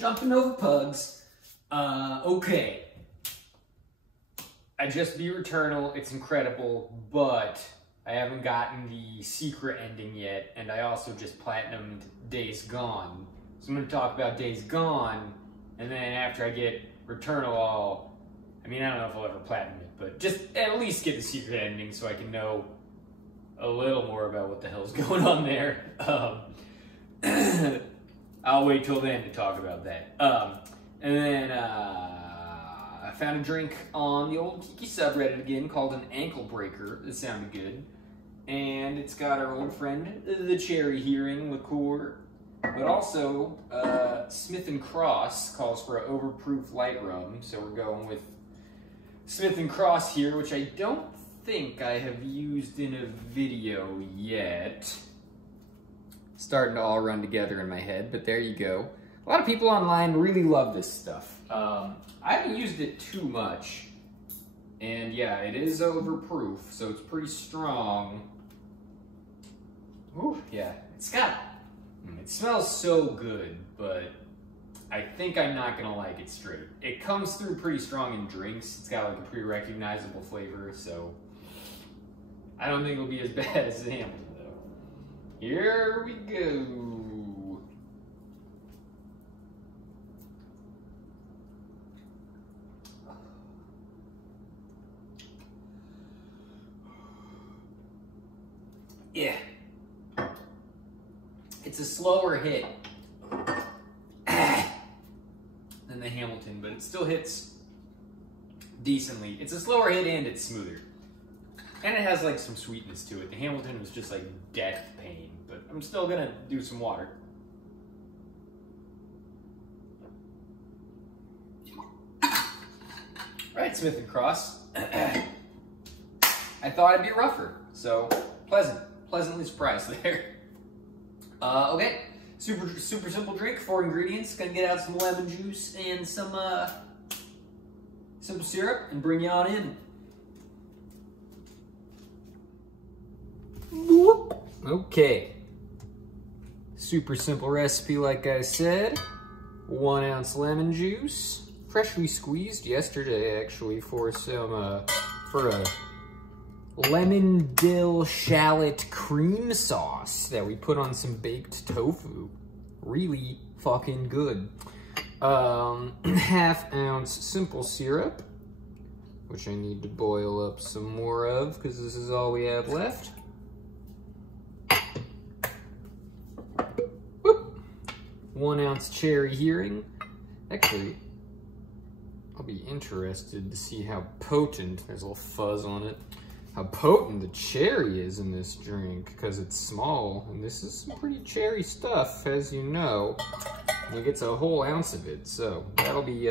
Jumping over pugs. Okay. I just beat Returnal. It's incredible, but I haven't gotten the secret ending yet, and I also just platinumed Days Gone. So I'm going to talk about Days Gone, and then after I get Returnal, I don't know if I'll ever platinum it, but just at least get the secret ending so I can know a little more about what the hell's going on there. I'll wait till then to talk about that. And then I found a drink on the old Tiki subreddit again called an ankle breaker. It sounded good. And it's got our old friend, the Cherry Hearing liqueur. But also, Smith & Cross calls for an overproof light rum. So we're going with Smith & Cross here, which I don't think I have used in a video yet. Starting to all run together in my head, but there you go. A lot of people online really love this stuff. I haven't used it too much. And yeah, it is overproof, so it's pretty strong. Ooh, yeah, it smells so good, but I think I'm not gonna like it straight. It comes through pretty strong in drinks. It's got like a pretty recognizable flavor, so I don't think it'll be as bad as the Hamilton though. Here we go. Yeah. It's a slower hit than the Hamilton, but it still hits decently. It's a slower hit and it's smoother. And it has like some sweetness to it. The Hamilton was just like death pain, but I'm still gonna do some water. Right, Smith & Cross. I thought I'd be rougher, so pleasantly surprised there. Okay, super simple drink, 4 ingredients. Gonna get out some lemon juice and some simple syrup and bring you on in. Okay, super simple recipe like I said. 1 ounce lemon juice, freshly squeezed yesterday actually for a lemon dill shallot cream sauce that we put on some baked tofu. Really fucking good. 1/2 ounce simple syrup, which I need to boil up some more of because this is all we have left. 1 ounce Cherry Hearing. Actually, I'll be interested to see how potent, there's a little fuzz on it, how potent the cherry is in this drink, because it's small, and this is some pretty cherry stuff, as you know. And it gets a whole ounce of it, so that'll be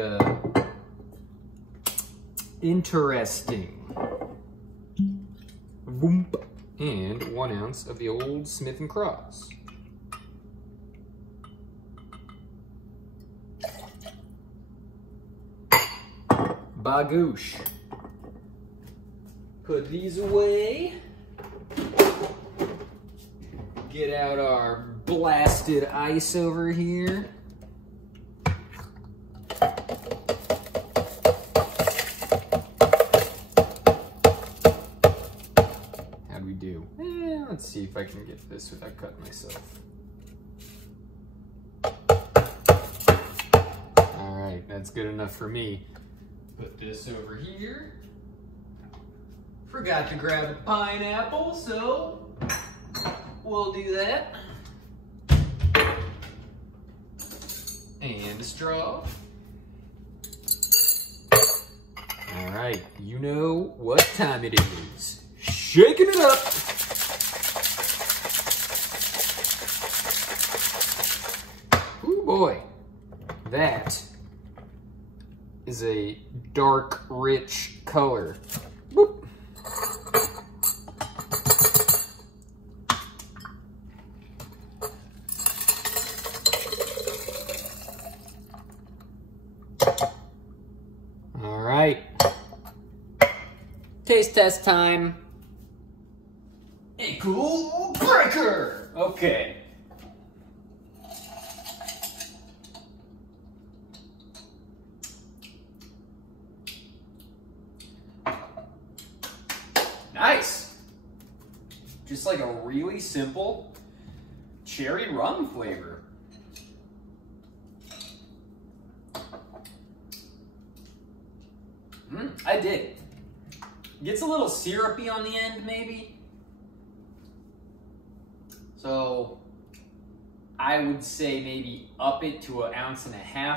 interesting. Voomp. And 1 ounce of the old Smith & Cross. Bagoosh. Put these away. Get out our blasted ice over here. How'd we do? Let's see if I can get this without cutting myself. All right, that's good enough for me. Put this over here. Forgot to grab a pineapple, so we'll do that. And a straw. All right, you know what time it is. Shaking it up. Ooh boy, that is a dark, rich color. Boop. All right. Taste test time. A cool breaker. Okay. just like a really simple cherry rum flavor. I dig. Gets a little syrupy on the end, maybe. So I would say maybe up it to 1.5 ounces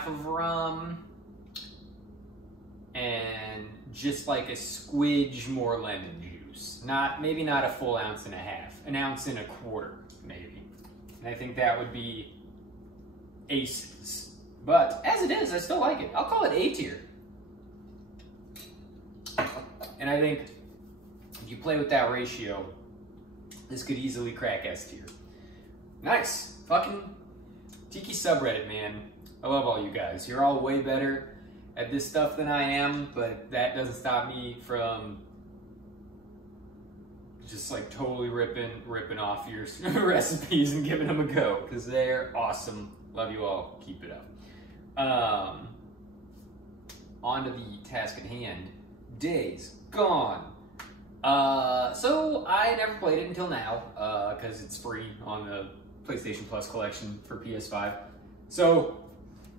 of rum and just like a squidge more lemon juice. Maybe not a full 1.5 ounces, 1.25 ounces maybe. And I think that would be aces. But as it is, I still like it. I'll call it A tier. And I think if you play with that ratio, this could easily crack S tier. Nice. Fucking Tiki subreddit, man. I love all you guys. You're all way better at this stuff than I am, but that doesn't stop me from just like totally ripping off your recipes and giving them a go, because they're awesome. Love you all. Keep it up. On to the task at hand. Days Gone. So I never played it until now, because it's free on the PlayStation Plus collection for PS5. So,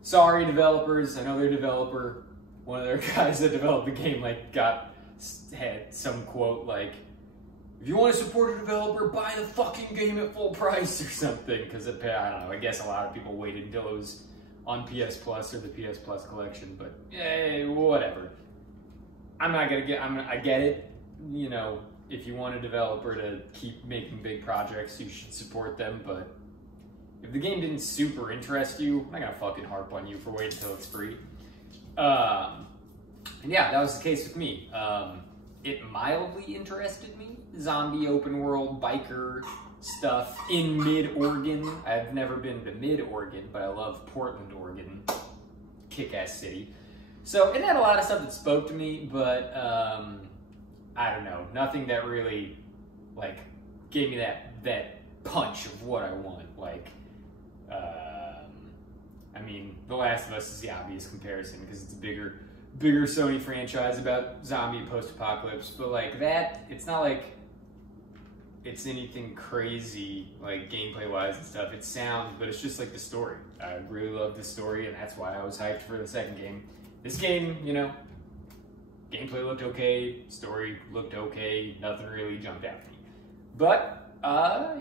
sorry developers, I know their developer, one of their guys that developed the game, like, had some quote like, if you want to support a developer, buy the fucking game at full price or something, because I don't know, I guess a lot of people waited until it was on PS Plus or the PS Plus collection, but hey, whatever. I get it, you know, if you want a developer to keep making big projects, you should support them, but if the game didn't super interest you, I'm not gonna fucking harp on you for waiting until it's free. And yeah, that was the case with me. It mildly interested me. Zombie open world biker stuff in mid-Oregon. I've never been to mid-Oregon, but I love Portland, Oregon. Kick-ass city. So it had a lot of stuff that spoke to me, but I don't know, nothing that really like gave me that punch of what I want. Like, I mean, The Last of Us is the obvious comparison because it's a bigger Sony franchise about zombie post-apocalypse, but like that, it's not like it's anything crazy like gameplay-wise and stuff. It's sound, but it's just like the story. I really love the story, and that's why I was hyped for the second game. This game, you know, gameplay looked okay, story looked okay, nothing really jumped out at me. But,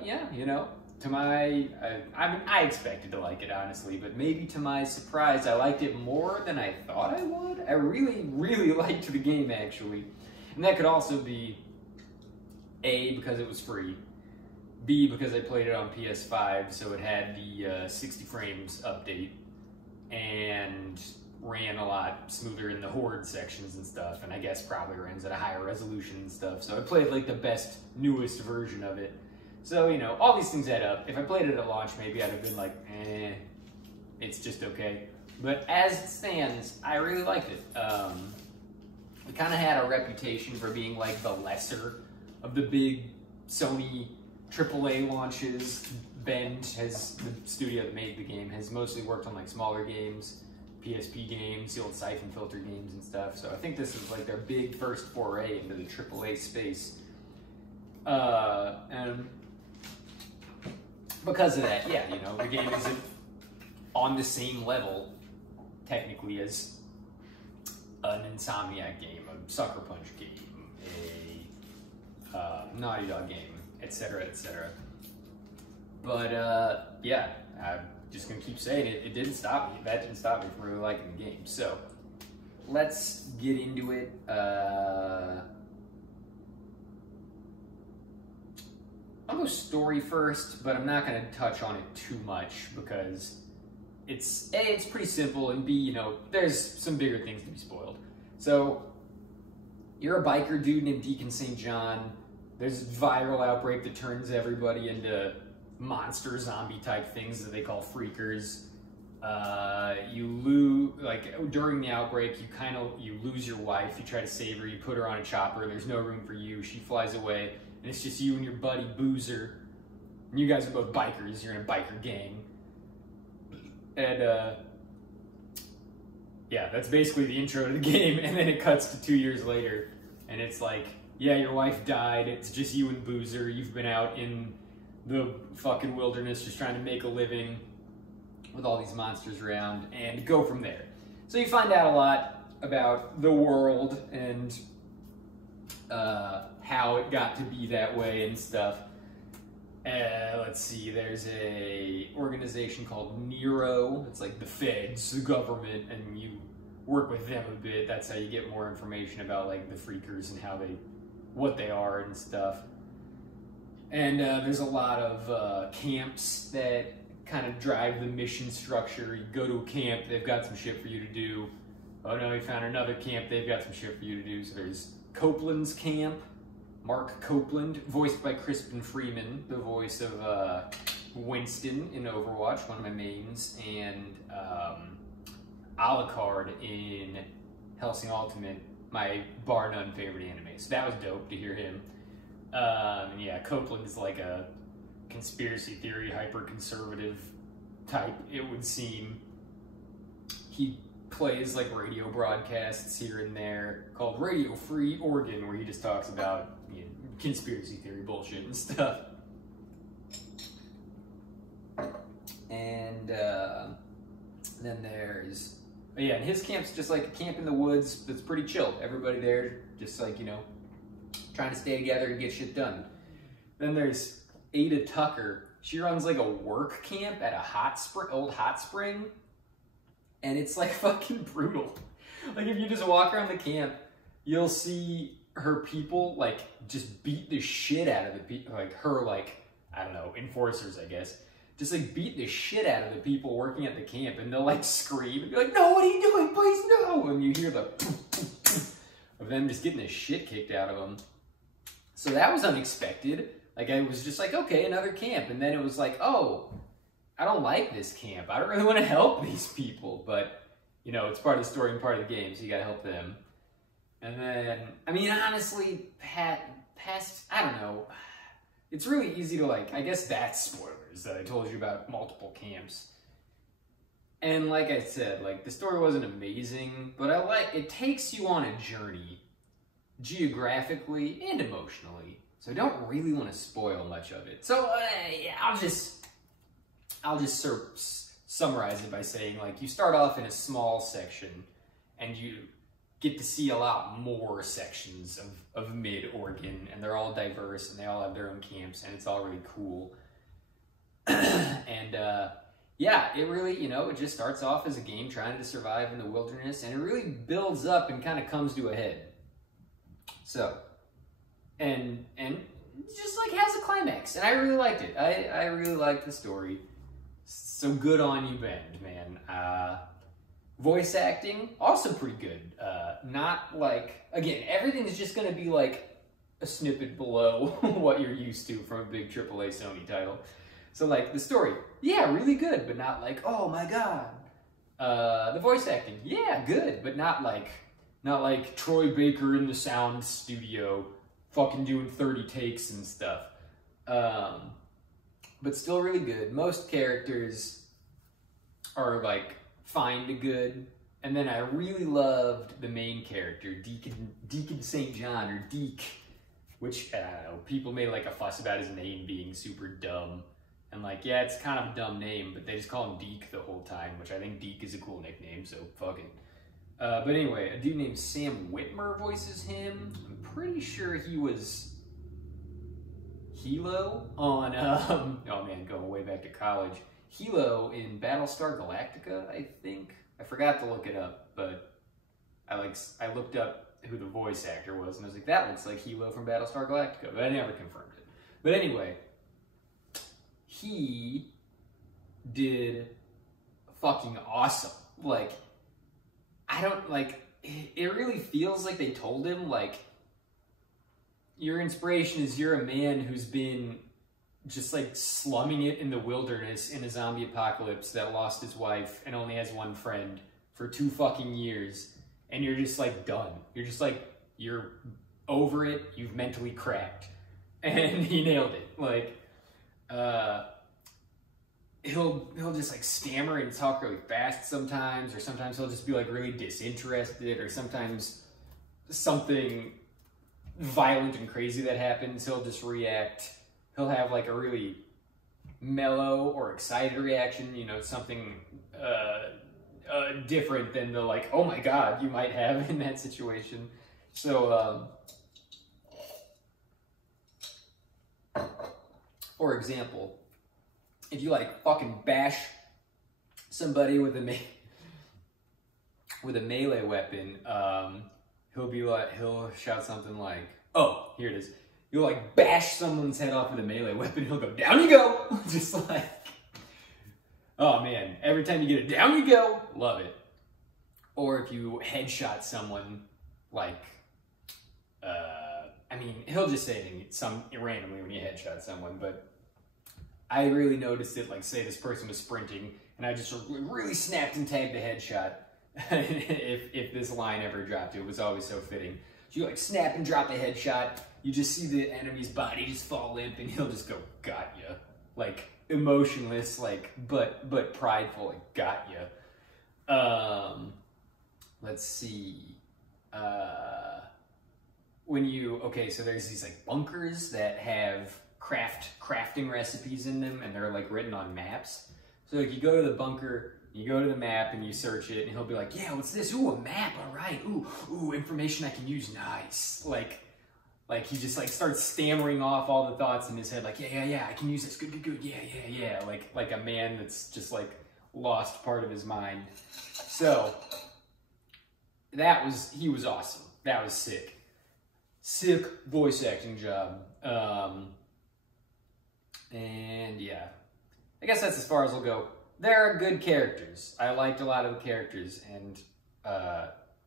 yeah, you know, to my, I mean, I expected to like it, honestly, but maybe to my surprise, I liked it more than I thought I would. I really, really liked the game, actually. And that could also be, A, because it was free, B, because I played it on PS5, so it had the 60 frames update, and ran a lot smoother in the horde sections and stuff, and I guess probably runs at a higher resolution and stuff. So I played like the best, newest version of it. So, you know, all these things add up. If I played it at launch, maybe I'd have been like, it's just okay. But as it stands, I really liked it. It kind of had a reputation for being like the lesser of the big Sony AAA launches. Bend, has the studio that made the game, has mostly worked on like smaller games, PSP games, the old Siphon Filter games and stuff. So I think this is like their big first foray into the AAA space. And because of that, yeah, you know, the game isn't on the same level, technically, as an Insomniac game, a Sucker Punch game, a Naughty Dog game, etc., etc. But, yeah, I'm just gonna keep saying it. It didn't stop me. That didn't stop me from really liking the game. So, let's get into it. I'll go story first, but I'm not gonna touch on it too much because it's A, it's pretty simple, and B, you know, there's some bigger things to be spoiled. So, you're a biker dude named Deacon St. John. There's a viral outbreak that turns everybody into monster zombie type things that they call freakers. You lose, like during the outbreak, you lose your wife. You try to save her. You put her on a chopper. There's no room for you. She flies away, and it's just you and your buddy Boozer. And you guys are both bikers. You're in a biker gang. And yeah, that's basically the intro to the game. And then it cuts to 2 years later, and it's like yeah, your wife died, it's just you and Boozer, you've been out in the fucking wilderness just trying to make a living with all these monsters around, and go from there. So you find out a lot about the world and how it got to be that way and stuff. Let's see, there's a organization called Nero. It's like the feds, the government, and you work with them a bit. That's how you get more information about like the freakers and what they are and stuff. And there's a lot of camps that kind of drive the mission structure. You go to a camp, they've got some shit for you to do. Oh no, you found another camp, they've got some shit for you to do. So there's Copeland's camp, Mark Copeland, voiced by Crispin Freeman, the voice of Winston in Overwatch, one of my mains, and Alucard in Hellsing Ultimate, my bar none favorite anime. So that was dope to hear him. And yeah, Copeland is like a conspiracy theory, hyper-conservative type, it would seem. He plays like radio broadcasts here and there called Radio Free Oregon, where he just talks about, you know, conspiracy theory bullshit and stuff. And then there's, yeah, and his camp's just like a camp in the woods that's pretty chill. Everybody there just like, you know, trying to stay together and get shit done. Then there's Aydah Tucker. She runs like a work camp at a old hot spring. And it's like fucking brutal. Like if you just walk around the camp, you'll see her people like just beat the shit out of the people, like her, like, I don't know, enforcers, I guess. Just like beat the shit out of the people working at the camp, and they'll like scream and be like, no, what are you doing? Please, no. And you hear the poof, poof, poof of them just getting the shit kicked out of them. So that was unexpected. Like I was just like, okay, another camp. And then it was like, oh, I don't like this camp. I don't really want to help these people, but you know, it's part of the story and part of the game, so you gotta help them. And then, I mean, honestly, past, I don't know. It's really easy to like, I guess that's spoilers that I told you about multiple camps. And like I said, like the story wasn't amazing, but it takes you on a journey geographically and emotionally. So I don't really want to spoil much of it. So yeah, I'll just sort of summarize it by saying, like, you start off in a small section and you get to see a lot more sections of mid-Oregon, and they're all diverse and they all have their own camps, and it's all really cool. And yeah, it really, you know, it just starts off as a game trying to survive in the wilderness, and it really builds up and kind of comes to a head. So, and just like has a climax, and I really liked it. I really liked the story. So good on you, Bend, man. Voice acting, also pretty good. Not like, again, everything is just going to be like a snippet below what you're used to from a big AAA Sony title. So like the story, yeah, really good, but not like, oh my god. The voice acting, yeah, good, but not like Troy Baker in the sound studio fucking doing 30 takes and stuff. But still really good. Most characters are like fine to good. And then I really loved the main character, Deacon St. John, or Deke, which, I don't know, people made like a fuss about his name being super dumb. And like, yeah, it's kind of a dumb name, but they just call him Deke the whole time, which I think Deke is a cool nickname, so fuck it. But anyway, a dude named Sam Whitmer voices him. I'm pretty sure he was Hilo on, oh man, going way back to college. Hilo in Battlestar Galactica, I think. I forgot to look it up, but I looked up who the voice actor was, and I was like, that looks like Hilo from Battlestar Galactica, but I never confirmed it. But anyway, he did fucking awesome. Like, I don't, like, it really feels like they told him, like, your inspiration is you're a man who's been just like slumming it in the wilderness in a zombie apocalypse that lost his wife and only has one friend for 2 fucking years, and you're just like done. You're just like, you're over it, you've mentally cracked. And he nailed it. Like, he'll just like stammer and talk really fast sometimes, or sometimes he'll just be like really disinterested, or sometimes something violent and crazy that happens, he'll just react. He'll have like a really mellow or excited reaction, you know, something different than the like, oh my god, you might have in that situation. So, for example, if you like fucking bash somebody with a melee weapon, he'll shout something like, oh, here it is. You'll like bash someone's head off with a melee weapon, he'll go, down you go! Just like, oh man, every time you get it, down you go! Love it. Or if you headshot someone, like, I mean, he'll just say it randomly when you headshot someone, but I really noticed it, like, say this person was sprinting, and I just really snapped and tagged the headshot. if this line ever dropped, it was always so fitting. So you like snap and drop a headshot, you just see the enemy's body just fall limp, and he'll just go, got ya. Like, emotionless, like, but prideful, like, got ya. Let's see. Okay, so there's these like bunkers that have crafting recipes in them, and they're like written on maps. So like you go to the bunker, you go to the map and you search it, and he'll be like, yeah, what's this? Ooh, a map, all right. Ooh, information I can use, nice. Like he just like starts stammering off all the thoughts in his head, like, yeah, I can use this, good, yeah. Like a man that's just like lost part of his mind. So he was awesome. That was sick. Sick voice acting job. And yeah, I guess that's as far as I'll go. There are good characters. I liked a lot of the characters, and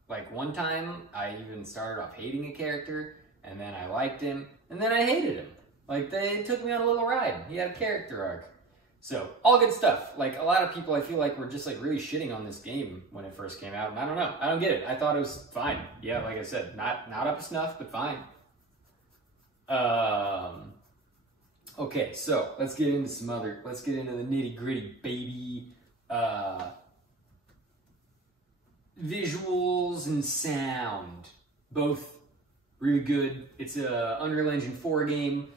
like one time I even started off hating a character, and then I liked him, and then I hated him. Like, they took me on a little ride. He had a character arc. So, all good stuff. Like, a lot of people I feel like were just like really shitting on this game when it first came out, and I don't know. I don't get it. I thought it was fine. Yeah, like I said, not up to snuff, but fine. Okay, so let's get into the nitty gritty, baby. Visuals and sound, both really good. It's a Unreal Engine 4 game.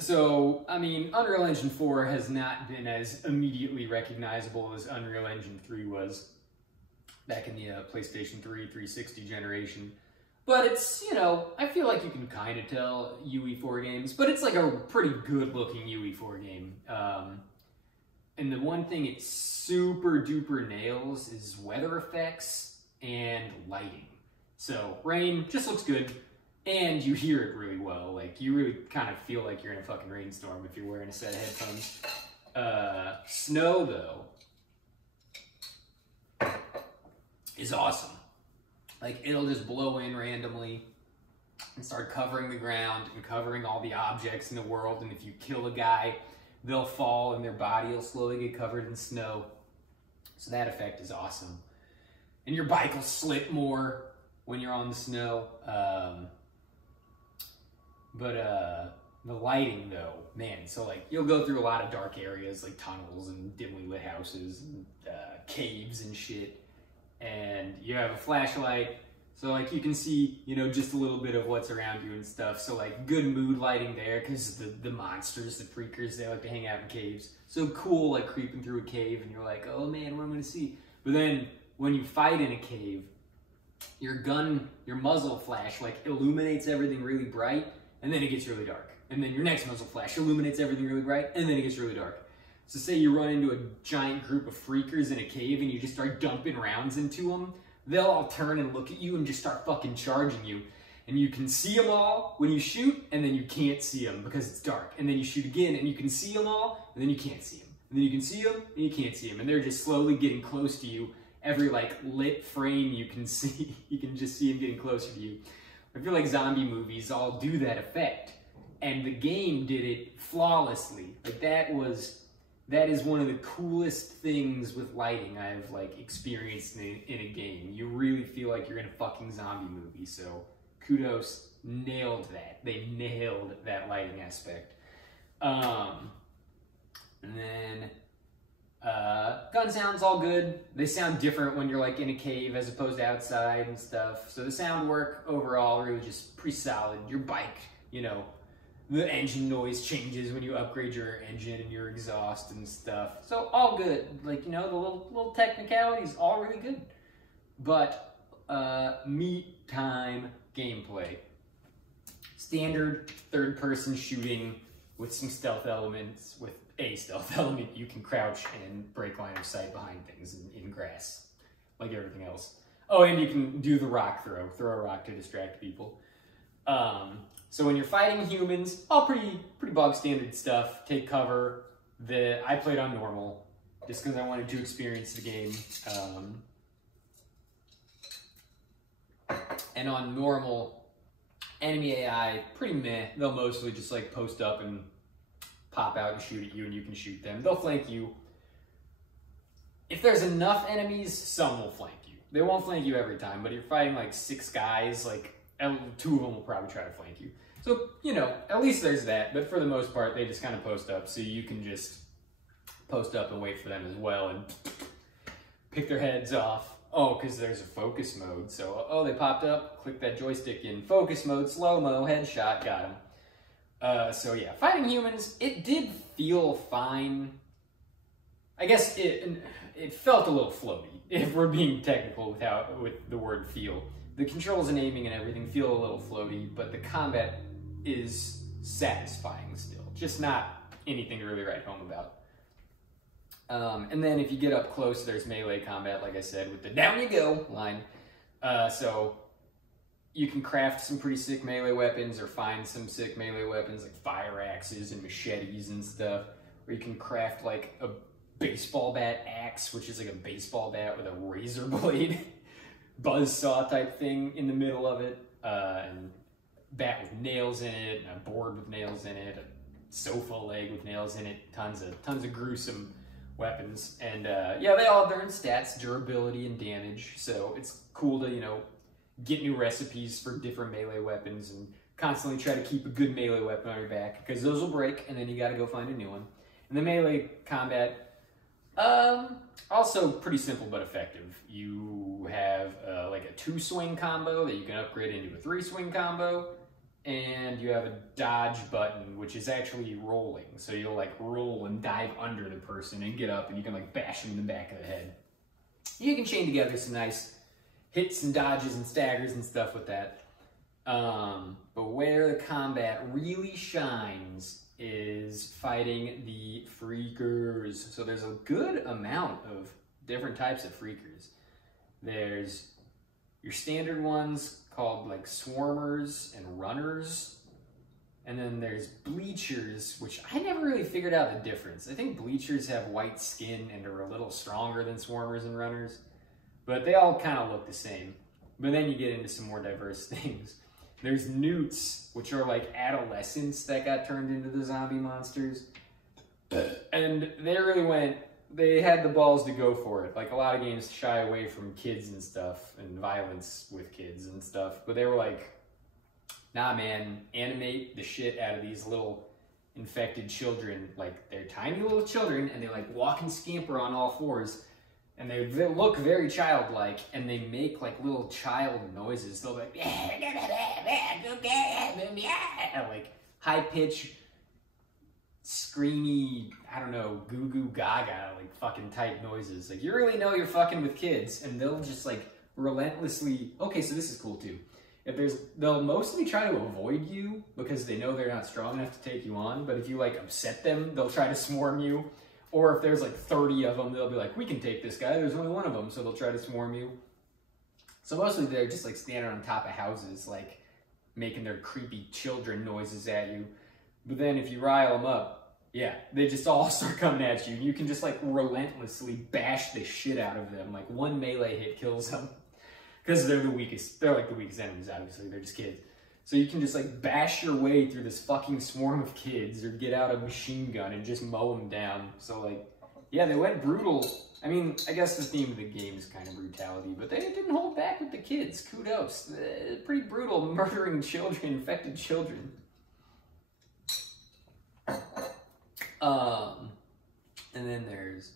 So, I mean, Unreal Engine 4 has not been as immediately recognizable as Unreal Engine 3 was back in the PlayStation 3 360 generation. But it's, you know, I feel like you can kind of tell UE4 games, but it's like a pretty good-looking UE4 game. And the one thing it super duper nails is weather effects and lighting. So, rain just looks good, and you hear it really well. Like, you really kind of feel like you're in a fucking rainstorm if you're wearing a set of headphones. Snow, though, is awesome. Like, it'll just blow in randomly and start covering the ground and covering all the objects in the world. And if you kill a guy, they'll fall and their body will slowly get covered in snow. So that effect is awesome. And your bike will slip more when you're on the snow. The lighting, though, man. So, like, you'll go through a lot of dark areas, like tunnels and dimly lit houses and caves and shit. And you have a flashlight, so like you can see, you know, just a little bit of what's around you and stuff. So like good mood lighting there, because the monsters, the freakers, they like to hang out in caves. So cool, like creeping through a cave and you're like, oh man, what am I gonna see? But then when you fight in a cave, your muzzle flash like illuminates everything really bright, and then it gets really dark. And then your next muzzle flash illuminates everything really bright, and then it gets really dark. So say you run into a giant group of freakers in a cave and you just start dumping rounds into them, they'll all turn and look at you and just start fucking charging you. And you can see them all when you shoot, and then you can't see them because it's dark. And then you shoot again and you can see them all, and then you can't see them. And then you can see them and you can't see them. And they're just slowly getting close to you. Every like lit frame you can see, you can just see them getting closer to you. I feel like zombie movies all do that effect. And the game did it flawlessly. Like that is one of the coolest things with lighting I've like experienced in a game. You really feel like you're in a fucking zombie movie. So kudos, nailed that. They nailed that lighting aspect. And then Gun sounds all good. They sound different when you're like in a cave as opposed to outside and stuff. So the sound work overall really just pretty solid. Your bike, you know, the engine noise changes when you upgrade your engine and your exhaust and stuff. So all good. Like, you know, the little technicalities, all really good. But meat time gameplay. Standard third-person shooting with some stealth elements, with a stealth element. You can crouch and break line of sight behind things in grass, like everything else. Oh, and you can do the rock throw a rock to distract people. So when you're fighting humans, all pretty bog standard stuff. Take cover. I played on normal, just because I wanted to experience the game. And on normal, enemy AI, pretty meh. They'll mostly just like post up and pop out and shoot at you, and you can shoot them. They'll flank you. If there's enough enemies, some will flank you. They won't flank you every time, but if you're fighting like 6 guys, like 2 of them will probably try to flank you. So, you know, at least there's that. But for the most part, they just kind of post up, so you can just post up and wait for them as well and pick their heads off. Oh, because there's a focus mode. So, oh, they popped up. Click that joystick in focus mode, slow-mo, headshot, got him. So yeah, fighting humans, it did feel fine. I guess it felt a little floaty, if we're being technical with the word feel. The controls and aiming and everything feel a little floaty, but the combat is satisfying still. Just not anything to really write home about. And then if you get up close, there's melee combat, like I said, with the down you go line. So you can craft some pretty sick melee weapons or find some sick melee weapons like fire axes and machetes and stuff. Or you can craft like a baseball bat axe, which is like a baseball bat with a razor blade buzzsaw type thing in the middle of it. And bat with nails in it, and a board with nails in it, a sofa leg with nails in it, tons of gruesome weapons. And yeah, they all have their own stats, durability and damage. So it's cool to, you know, get new recipes for different melee weapons and constantly try to keep a good melee weapon on your back, because those will break and then you gotta go find a new one. And the melee combat, also pretty simple but effective. You have like a 2-swing combo that you can upgrade into a 3-swing combo, and you have a dodge button, which is actually rolling. So you'll like roll and dive under the person and get up, and you can like bash them in the back of the head. You can chain together some nice hits and dodges and staggers and stuff with that. But where the combat really shines is fighting the freakers. So there's a good amount of different types of freakers. There's your standard ones called like swarmers and runners. And then there's bleachers, which I never really figured out the difference. I think bleachers have white skin and are a little stronger than swarmers and runners, but they all kind of look the same. But then you get into some more diverse things. There's newts, which are like adolescents that got turned into the zombie monsters. And they had the balls to go for it. Like a lot of games shy away from kids and stuff and violence with kids and stuff. But they were like, nah man, animate the shit out of these little infected children. Like they're tiny little children and they like walk and scamper on all fours. And they look very childlike, and they make like little child noises. They'll be like, like high pitch, screamy, I don't know, goo goo gaga, like fucking type noises. Like you really know you're fucking with kids, and they'll just like relentlessly. Okay, so this is cool too. They'll mostly try to avoid you because they know they're not strong enough to take you on. But if you like upset them, they'll try to swarm you. Or if there's like 30 of them, they'll be like, we can take this guy, there's only one of them, so they'll try to swarm you. So mostly they're just like standing on top of houses, like making their creepy children noises at you. But then if you rile them up, yeah, they just all start coming at you. You can just like relentlessly bash the shit out of them. Like one melee hit kills them. Because they're the weakest, they're like the weakest enemies, obviously, they're just kids. So you can just like bash your way through this fucking swarm of kids or get out a machine gun and just mow them down. So like, yeah, they went brutal. I mean, I guess the theme of the game is kind of brutality, but they didn't hold back with the kids. Kudos. Pretty brutal, murdering children, infected children. And then there's,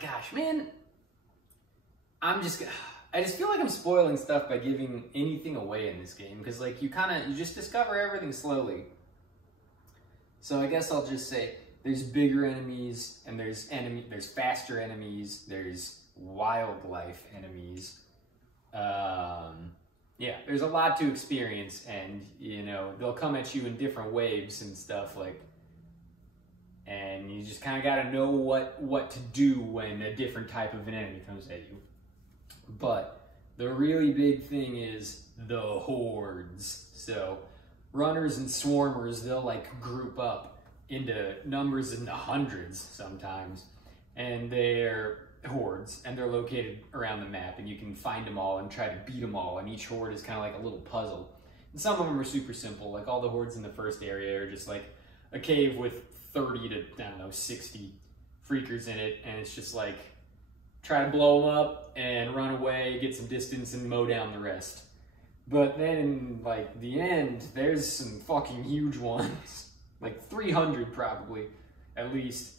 Gosh, man. I just feel like I'm spoiling stuff by giving anything away in this game, because like you just discover everything slowly. So I guess I'll just say there's bigger enemies, and there's faster enemies, there's wildlife enemies. Yeah, there's a lot to experience, and you know, they'll come at you in different waves and stuff, like, and you just kind of got to know what to do when a different type of an enemy comes at you. But the really big thing is the hordes. So runners and swarmers, they'll like group up into numbers in the hundreds sometimes, and they're hordes, and they're located around the map, and you can find them all and try to beat them all, and each horde is kind of like a little puzzle. And some of them are super simple, like all the hordes in the first area are just like a cave with 30 to, I don't know, 60 freakers in it, and it's just like try to blow them up and run away, get some distance, and mow down the rest. But then in like the end, there's some fucking huge ones, like 300 probably, at least.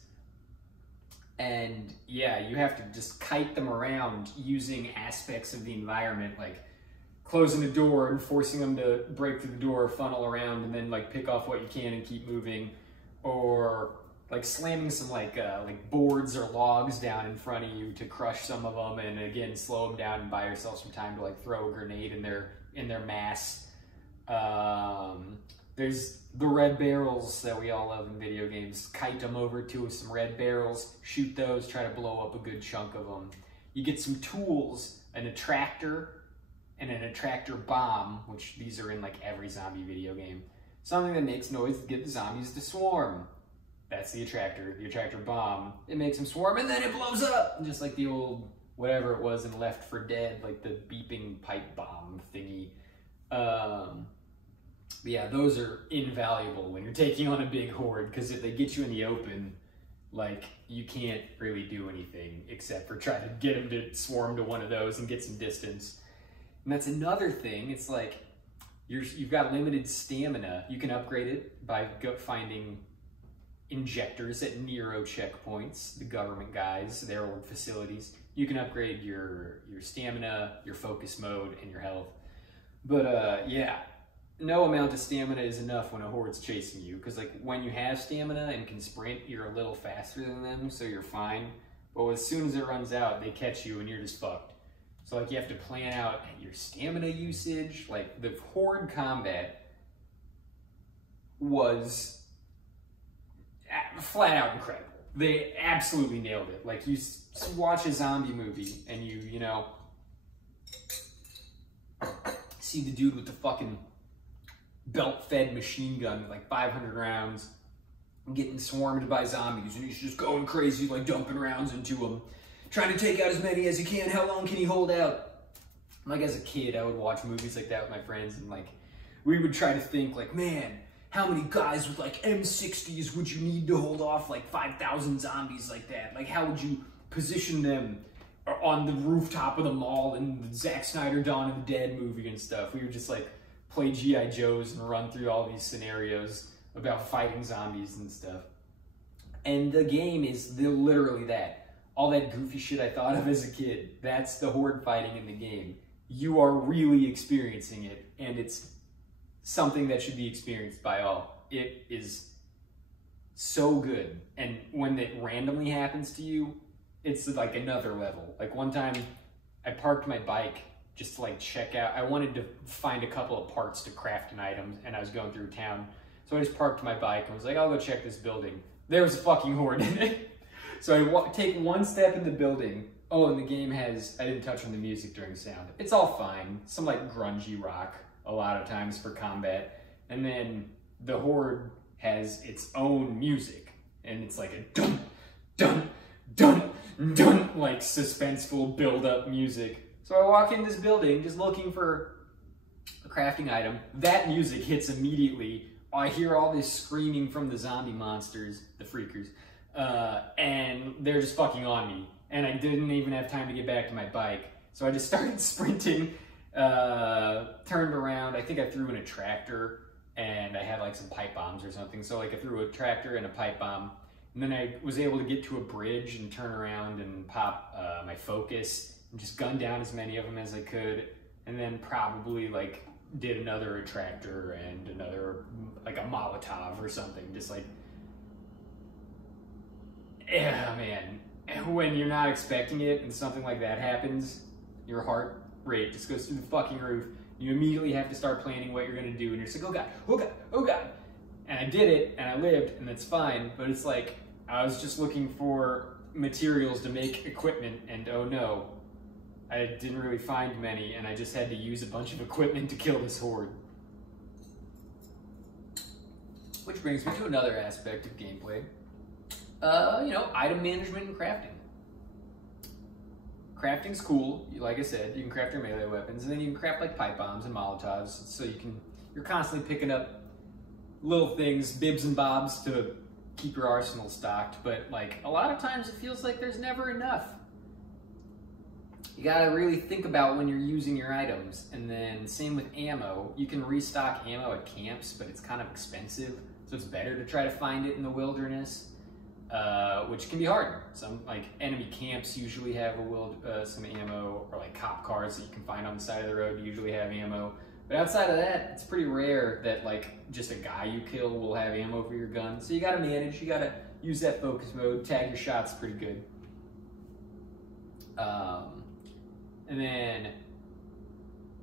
And yeah, you have to just kite them around using aspects of the environment, like closing the door and forcing them to break through the door, funnel around, and then like pick off what you can and keep moving, or like slamming some like boards or logs down in front of you to crush some of them, and again slow them down and buy yourself some time to like throw a grenade in their mass. There's the red barrels that we all love in video games. Kite them over to some red barrels, shoot those, try to blow up a good chunk of them. You get some tools, an attractor and an attractor bomb, which these are in like every zombie video game. Something that makes noise to get the zombies to swarm. That's the attractor bomb. It makes them swarm and then it blows up, just like the old, whatever it was in Left 4 Dead, like the beeping pipe bomb thingy. But yeah, those are invaluable when you're taking on a big horde, because if they get you in the open, like, you can't really do anything except for try to get them to swarm to one of those and get some distance. And that's another thing. It's like, you've got limited stamina. You can upgrade it by finding injectors at Nero checkpoints, the government guys, their old facilities. You can upgrade your stamina, your focus mode, and your health. But yeah, no amount of stamina is enough when a horde's chasing you, because like when you have stamina and can sprint, you're a little faster than them, so you're fine. But as soon as it runs out, they catch you and you're just fucked. So like you have to plan out your stamina usage. Like the horde combat was flat out incredible. They absolutely nailed it. Like you watch a zombie movie and you know, see the dude with the fucking belt-fed machine gun with like 500 rounds getting swarmed by zombies, and he's just going crazy, like dumping rounds into them, trying to take out as many as he can. How long can he hold out? Like as a kid, I would watch movies like that with my friends, and like we would try to think like, man, how many guys with like M60s would you need to hold off like 5,000 zombies like that? Like how would you position them on the rooftop of the mall in the Zack Snyder Dawn of the Dead movie and stuff? We would just like play G.I. Joes and run through all these scenarios about fighting zombies and stuff. And the game is literally that. All that goofy shit I thought of as a kid, that's the horde fighting in the game. You are really experiencing it, and it's something that should be experienced by all. It is so good. And when it randomly happens to you, it's like another level. Like one time I parked my bike just to like check out. I wanted to find a couple of parts to craft an item, and I was going through town. So I just parked my bike and was like, I'll go check this building. There was a fucking horde in it. So I take one step in the building. Oh, and the game has, I didn't touch on the music during sound. It's all fine. Some like grungy rock a lot of times for combat. And then the horde has its own music. And it's like a dun, dun, dun, dun, like suspenseful build-up music. So I walk in this building just looking for a crafting item. That music hits immediately. I hear all this screaming from the zombie monsters, the freakers, and they're just fucking on me. And I didn't even have time to get back to my bike. So I just started sprinting, turned around. I think I threw in a tractor, and I had like some pipe bombs or something. So like I threw a tractor and a pipe bomb, And then I was able to get to a bridge and turn around and pop my focus and just gun down as many of them as I could. And then probably like did another attractor and another, like a Molotov or something. Just like, yeah, man. When you're not expecting it and something like that happens, your heart rate just goes through the fucking roof. You immediately have to start planning what you're gonna do, and you're just like, oh god, oh god, oh god. And I did it, and I lived, and it's fine, but it's like, I was just looking for materials to make equipment, and oh no, I didn't really find many, and I just had to use a bunch of equipment to kill this horde. Which brings me to another aspect of gameplay. You know, item management and crafting. Crafting's cool, like I said, you can craft your melee weapons, and then you can craft like pipe bombs and Molotovs, so you're constantly picking up little things, bibs and bobs to keep your arsenal stocked, but like a lot of times it feels like there's never enough. You gotta really think about when you're using your items, and then same with ammo. You can restock ammo at camps, but it's kind of expensive, so it's better to try to find it in the wilderness. Which can be hard. Some like enemy camps usually have some ammo, or like cop cars that you can find on the side of the road usually have ammo. But outside of that, it's pretty rare that like just a guy you kill will have ammo for your gun. So you gotta manage, you gotta use that focus mode, tag your shots pretty good. And then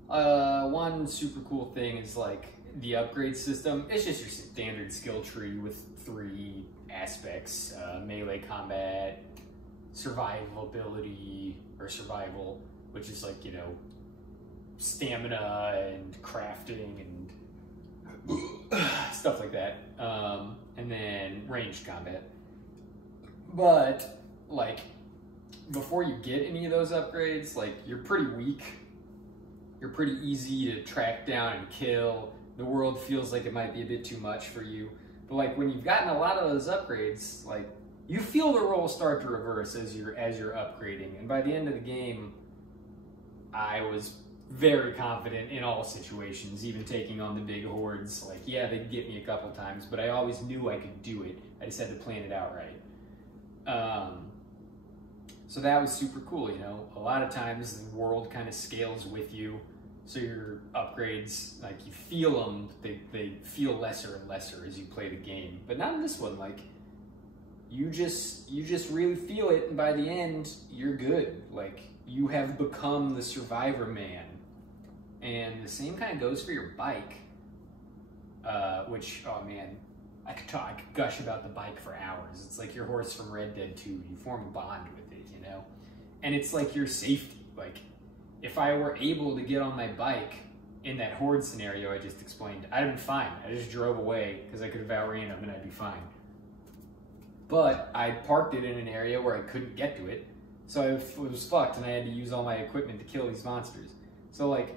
one super cool thing is like the upgrade system. It's just your standard skill tree with 3 aspects: melee combat, survivability, or survival, which is like, you know, stamina and crafting and stuff like that, and then ranged combat. But like before you get any of those upgrades, like you're pretty weak, you're pretty easy to track down and kill. The world feels like it might be a bit too much for you. But like when you've gotten a lot of those upgrades, like you feel the roles start to reverse as you're upgrading. And by the end of the game, I was very confident in all situations, even taking on the big hordes. Like, yeah, they'd get me a couple times, but I always knew I could do it. I just had to plan it out right. So that was super cool, you know. A lot of times the world kind of scales with you. So your upgrades, like you feel them, they feel lesser and lesser as you play the game. But not in this one, like you just really feel it, and by the end, you're good. Like you have become the survivor man. And the same kind of goes for your bike, which, oh man, I could gush about the bike for hours. It's like your horse from Red Dead 2. You form a bond with it, you know? And it's like your safety. Like, if I were able to get on my bike in that horde scenario I just explained, I'd have been fine. I just drove away because I could have outran them and I'd be fine. But I parked it in an area where I couldn't get to it, so it was fucked and I had to use all my equipment to kill these monsters. So like,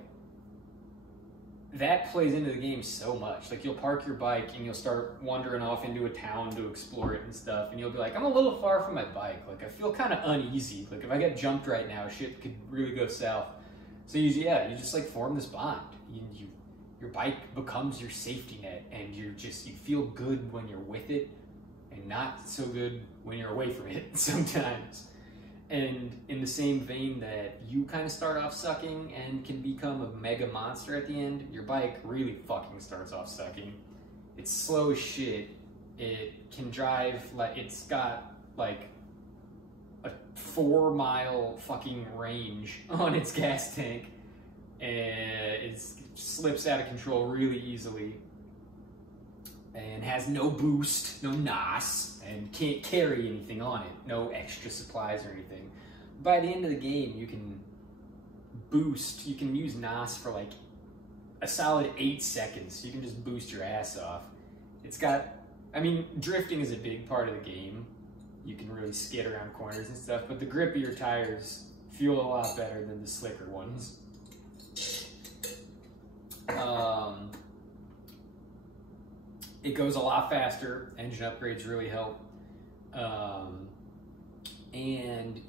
that plays into the game so much. Like you'll park your bike and you'll start wandering off into a town to explore it and stuff, and you'll be like, I'm a little far from my bike. Like I feel kind of uneasy. Like if I get jumped right now, shit could really go south. So you just like form this bond. Your bike becomes your safety net, and you feel good when you're with it, and not so good when you're away from it sometimes. And in the same vein that you kind of start off sucking and can become a mega monster at the end, your bike really fucking starts off sucking. It's slow as shit. It can drive, like, it's got like a 4-mile fucking range on its gas tank. And it slips out of control really easily. And has no boost, no NOS, and can't carry anything on it, no extra supplies or anything. By the end of the game, you can boost, you can use NOS for like a solid 8 seconds. You can just boost your ass off. It's got, I mean, drifting is a big part of the game. You can really skid around corners and stuff, but the grippier tires feel a lot better than the slicker ones. It goes a lot faster. Engine upgrades really help. And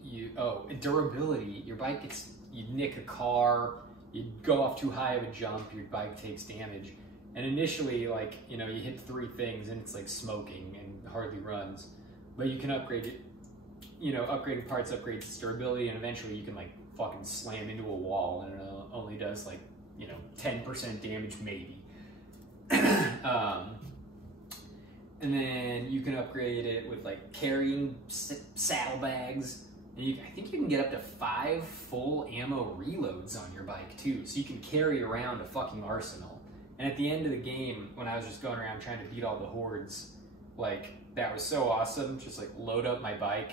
durability. Your bike you nick a car, you go off too high of a jump, your bike takes damage. And initially, like, you know, you hit 3 things and it's like smoking and hardly runs. but you can upgrade it. You know, upgrading parts upgrades its durability, and eventually you can like fucking slam into a wall, and it only does like, you know, 10% damage maybe. And then you can upgrade it with like carrying saddlebags. And I think you can get up to 5 full ammo reloads on your bike too. So you can carry around a fucking arsenal. And at the end of the game, when I was just going around trying to beat all the hordes, like that was so awesome. Just like load up my bike,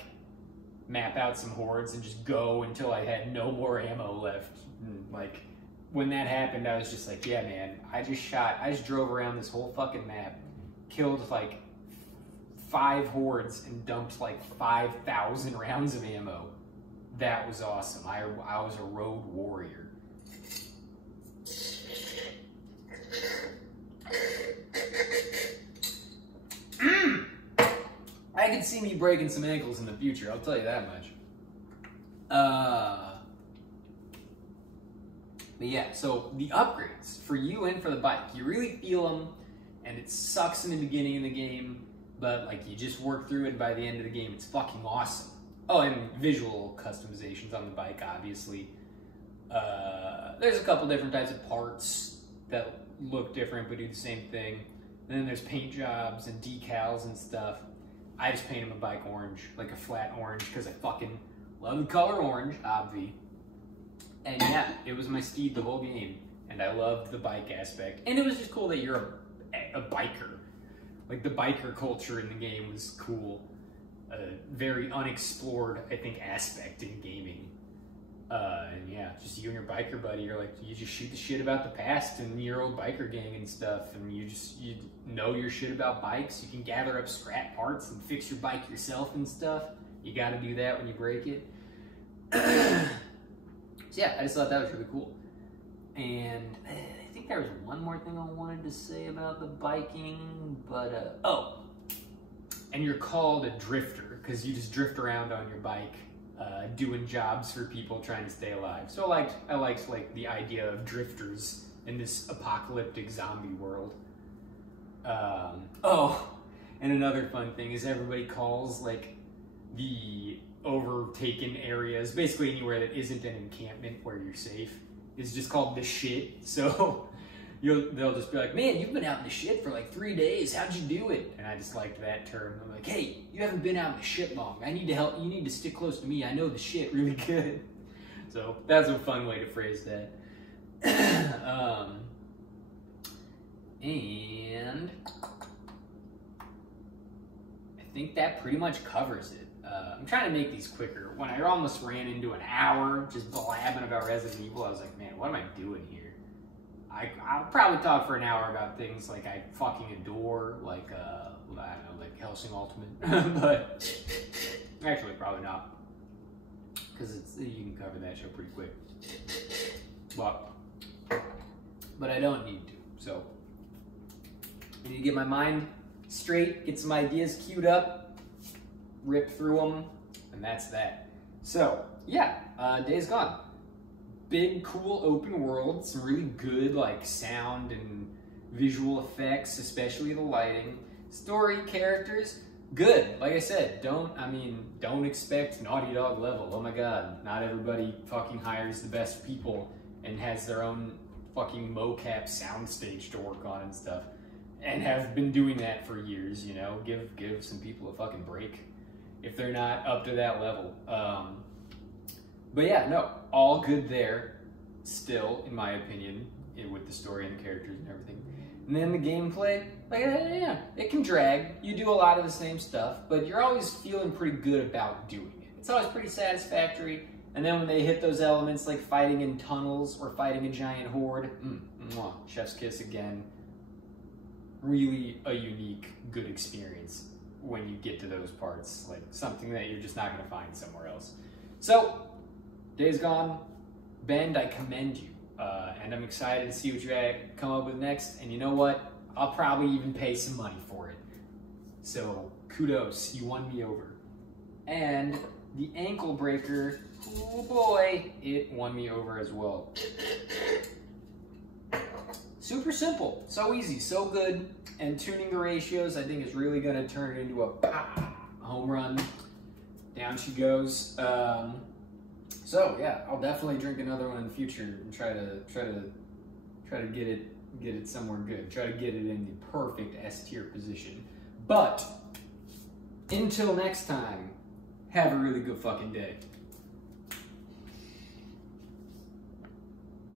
map out some hordes, and just go until I had no more ammo left. And like when that happened, I was just like, yeah, man, I just drove around this whole fucking map, killed like 5 hordes, and dumped like 5,000 rounds of ammo. That was awesome. I was a road warrior. I could see me breaking some ankles in the future, I'll tell you that much. But yeah, so the upgrades for you and for the bike, you really feel them, and it sucks in the beginning of the game, but like you just work through it, and by the end of the game, it's fucking awesome. Oh, and visual customizations on the bike, obviously. There's a couple different types of parts that look different but do the same thing. And then there's paint jobs and decals and stuff. I just painted my bike orange, like a flat orange, because I fucking love the color orange, obvi. And yeah, it was my steed the whole game, and I loved the bike aspect. And it was just cool that you're a biker. Like the biker culture in the game was cool. Very unexplored, I think, aspect in gaming. And yeah, just you and your biker buddy, you just shoot the shit about the past and your old biker gang and stuff, and you know your shit about bikes. You can gather up scrap parts and fix your bike yourself and stuff. You gotta do that when you break it. So yeah, I just thought that was really cool. And I think there was one more thing I wanted to say about the biking, but oh, and you're called a drifter because you just drift around on your bike, doing jobs for people trying to stay alive. So I liked like the idea of drifters in this apocalyptic zombie world. Oh, and another fun thing is everybody calls like the overtaken areas, basically anywhere that isn't an encampment where you're safe, is just called the shit. So they'll just be like, man, you've been out in the shit for like 3 days. How'd you do it? And I just liked that term. I'm like, hey, you haven't been out in the shit long. I need to help. You need to stick close to me. I know the shit really good. So that's a fun way to phrase that. And I think that pretty much covers it. I'm trying to make these quicker. When I almost ran into an hour just blabbing about Resident Evil, I was like, man, what am I doing here? I'll probably talk for an hour about things like I fucking adore, like, I don't know, like Hellsing Ultimate. But actually, probably not. Because you can cover that show pretty quick. But I don't need to. So, I need to get my mind straight, get some ideas queued up, rip through them, and that's that. So, yeah, Days Gone. Big, cool, open world, some really good, like, sound and visual effects, especially the lighting. Story, characters, good. Like I said, don't expect Naughty Dog level. Oh my god, not everybody fucking hires the best people and has their own fucking mocap soundstage to work on and stuff. And have been doing that for years, you know? Give some people a fucking break if they're not up to that level. But yeah, no, all good there, still, in my opinion, with the story and the characters and everything. And then the gameplay, like, yeah, it can drag. You do a lot of the same stuff, but you're always feeling pretty good about doing it. It's always pretty satisfactory. And then when they hit those elements like fighting in tunnels or fighting a giant horde, chef's kiss again. Really a unique, good experience when you get to those parts, like something that you're just not going to find somewhere else. So, Days Gone, Bend, I commend you, and I'm excited to see what you come up with next, and you know what? I'll probably even pay some money for it. So, kudos, you won me over. And the ankle breaker, oh boy, it won me over as well. Super simple, so easy, so good, and tuning the ratios I think is really going to turn it into a home run. Down she goes. So yeah, I'll definitely drink another one in the future and try to get it somewhere good. Try to get it in the perfect S tier position. But until next time, have a really good fucking day.